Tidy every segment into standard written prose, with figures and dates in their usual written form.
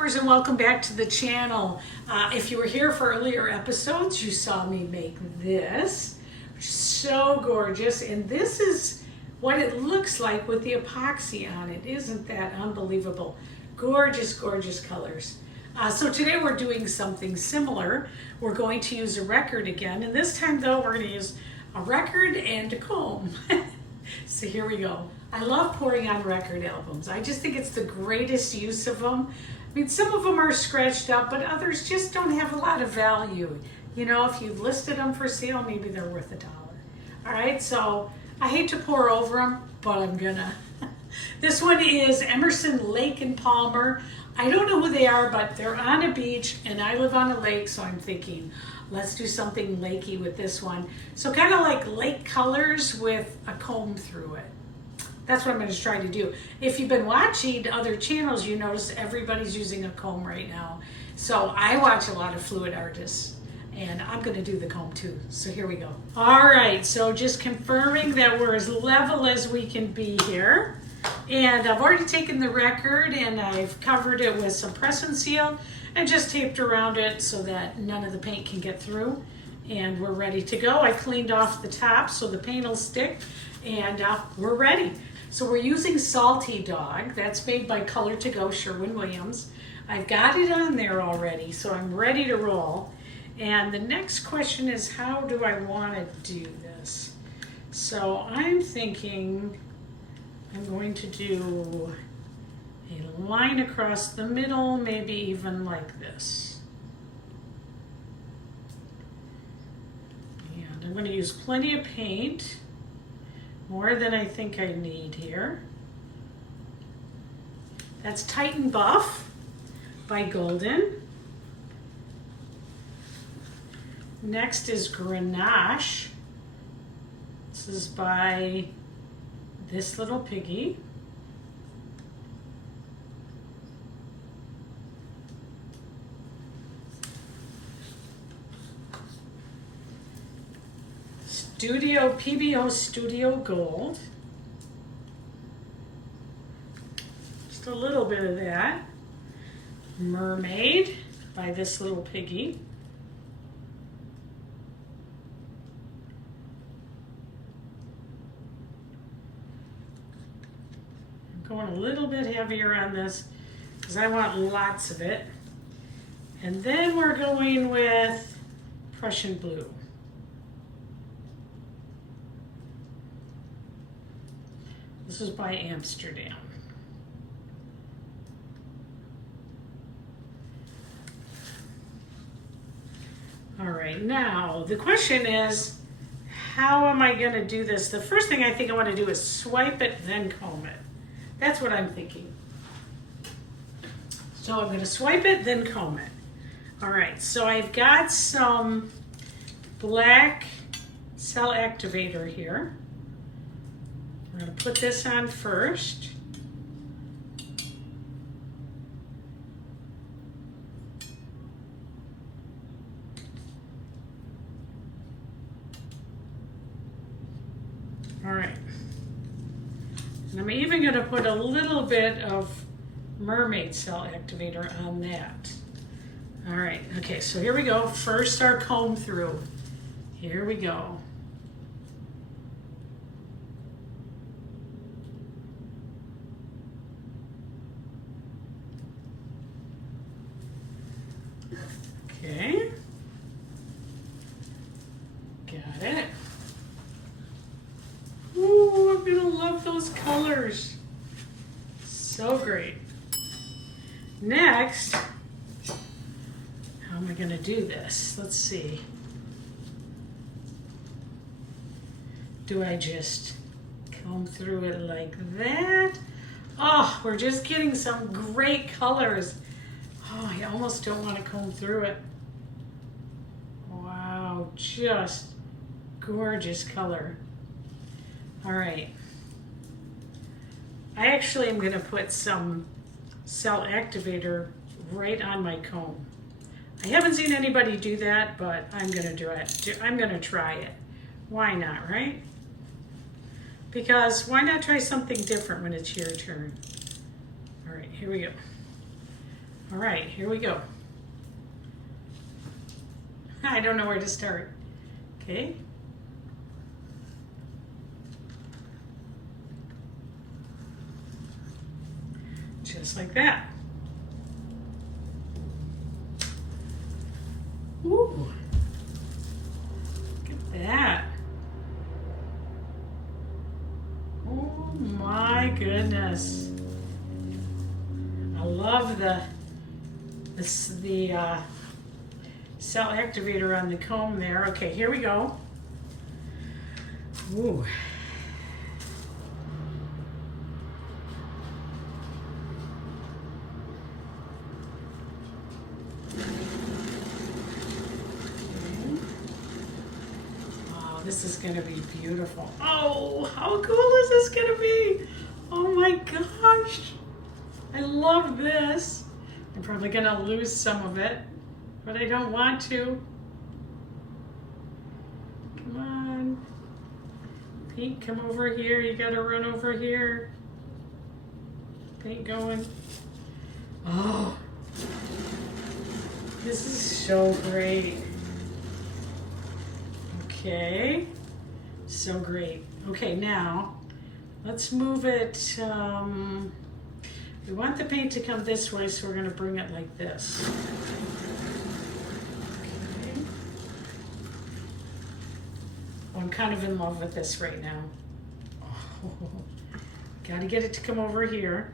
preppers, and welcome back to the channel. If you were here for earlier episodes, you saw me make this, which is so gorgeous. And this is what it looks like with the epoxy on it. Isn't that unbelievable? Gorgeous, gorgeous colors. So today we're doing something similar. We're going to use a record again, and this time though we're going to use a record and a comb. So here we go. I love pouring on record albums. I just think it's the greatest use of them. I mean, some of them are scratched up, but others just don't have a lot of value. You know, if you've listed them for sale, maybe they're worth $1. All right, so I hate to pour over them, but I'm gonna. This one is Emerson, Lake and Palmer. I don't know who they are, but they're on a beach, and I live on a lake, so I'm thinking, let's do something lakey with this one. So kind of like lake colors with a comb through it. That's what I'm going to try to do. If you've been watching other channels, you notice everybody's using a comb right now. So I watch a lot of fluid artists, and I'm going to do the comb too. So here we go. All right, so just confirming that we're as level as we can be here. And I've already taken the record and I've covered it with some press and seal and just taped around it so that none of the paint can get through. And we're ready to go. I cleaned off the top so the paint will stick, and we're ready. So we're using Salty Dog. That's made by Color to Go, Sherwin Williams. I've got it on there already, so I'm ready to roll. And the next question is, how do I want to do this? So I'm thinking I'm going to do a line across the middle, maybe even like this. And I'm going to use plenty of paint. More than I think I need here. That's Titan Buff by Golden. Next is Grenache. This is by this little piggy. Pebeo Studio Gold. Just a little bit of that. Mermaid by this little piggy. I'm going a little bit heavier on this because I want lots of it. And then we're going with Prussian Blue. This is by Amsterdam. All right, now the question is, how am I going to do this? The first thing I think I want to do is swipe it, then comb it. That's what I'm thinking. So I'm going to swipe it, then comb it. All right, so I've got some black cell activator here. We're going to put this on first. All right. And I'm even going to put a little bit of Mermaid cell activator on that. All right. Okay, so here we go. First, our comb through. Here we go. Okay, got it. Ooh, I'm gonna love those colors. So great. Next, how am I gonna do this? Let's see. Do I just comb through it like that? Oh, we're just getting some great colors. Oh, I almost don't want to comb through it. Wow, just gorgeous color. All right. I actually am going to put some cell activator right on my comb. I haven't seen anybody do that, but I'm going to do it. I'm going to try it. Why not, right? Because why not try something different when it's your turn? All right, here we go. All right, here we go. I don't know where to start. Okay. Just like that. Ooh. Look at that. Oh my goodness. I love the cell activator on the comb there. Okay, here we go. Ooh. Oh, this is gonna be beautiful. Oh, how cool is this gonna be? Oh my gosh. I love this. I'm probably gonna lose some of it, but I don't want to. Come on. Pink, come over here. You gotta run over here. Paint going. Oh, this is so great. Okay, so great. Okay, now let's move it. We want the paint to come this way, so we're going to bring it like this. Okay. Oh, I'm kind of in love with this right now. Oh, got to get it to come over here.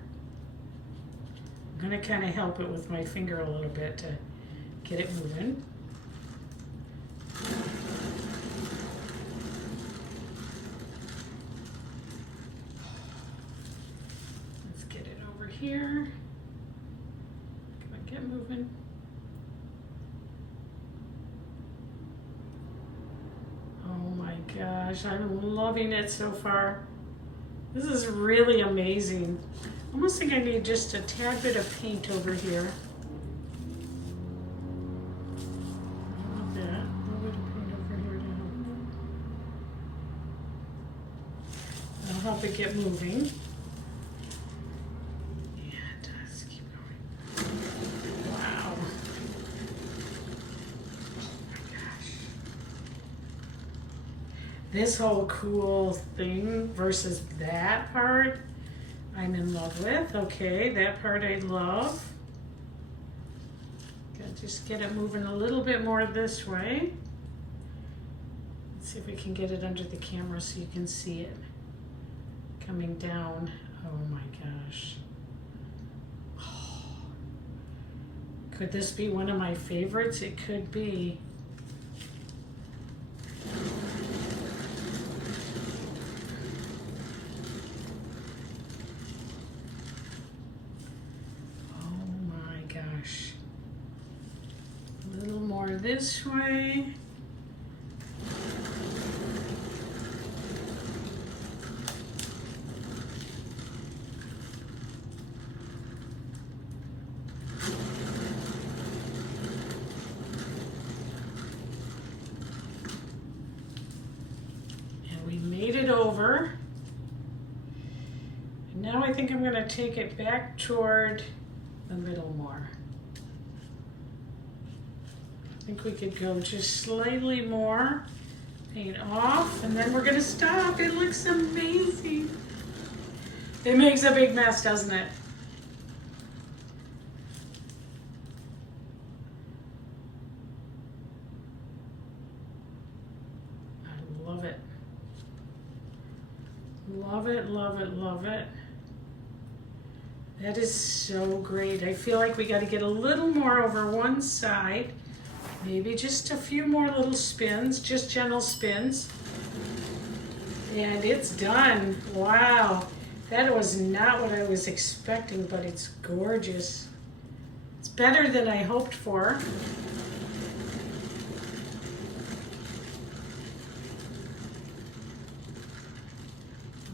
I'm going to kind of help it with my finger a little bit to get it moving. Here. Come on, get moving. Oh my gosh, I'm loving it so far. This is really amazing. I almost think I need just a tad bit of paint over here. Like that. A little bit of paint over here to help. That'll help it get moving. This whole cool thing versus that part, I'm in love with. Okay, that part I love. Gotta just get it moving a little bit more this way. Let's see if we can get it under the camera so you can see it coming down. Oh my gosh. Oh. Could this be one of my favorites? It could be. This way. And we made it over. And now I think I'm going to take it back toward the middle more. I think we could go just slightly more, paint off, and then we're gonna stop. It looks amazing. It makes a big mess, doesn't it? I love it. Love it, love it, love it. That is so great. I feel like we gotta get a little more over one side. Maybe just a few more little spins, just gentle spins. And it's done. Wow. That was not what I was expecting, but it's gorgeous. It's better than I hoped for.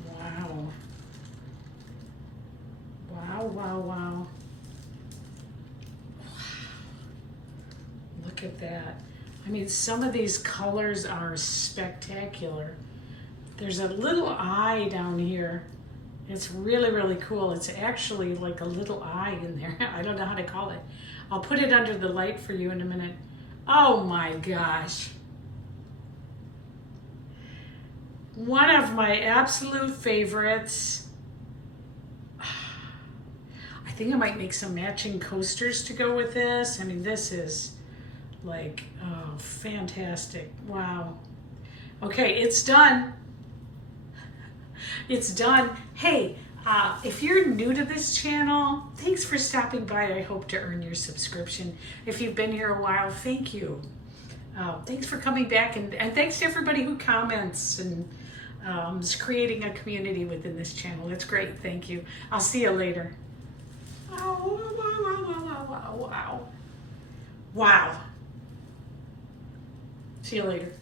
Wow. Wow, wow, wow. Look at that. I mean, some of these colors are spectacular. There's a little eye down here, It's really, really cool. It's actually like a little eye in there. I don't know how to call it. I'll put it under the light for you in a minute. Oh my gosh. One of my absolute favorites. I think I might make some matching coasters to go with this. I mean, this is like, oh, fantastic. Wow. Okay, it's done. It's done. Hey, if you're new to this channel, thanks for stopping by. I hope to earn your subscription. If you've been here a while, thank you. Thanks for coming back, and thanks to everybody who comments and is creating a community within this channel. It's great. Thank you. I'll see you later. Wow, wow, wow, wow, wow, wow. Wow. See you later.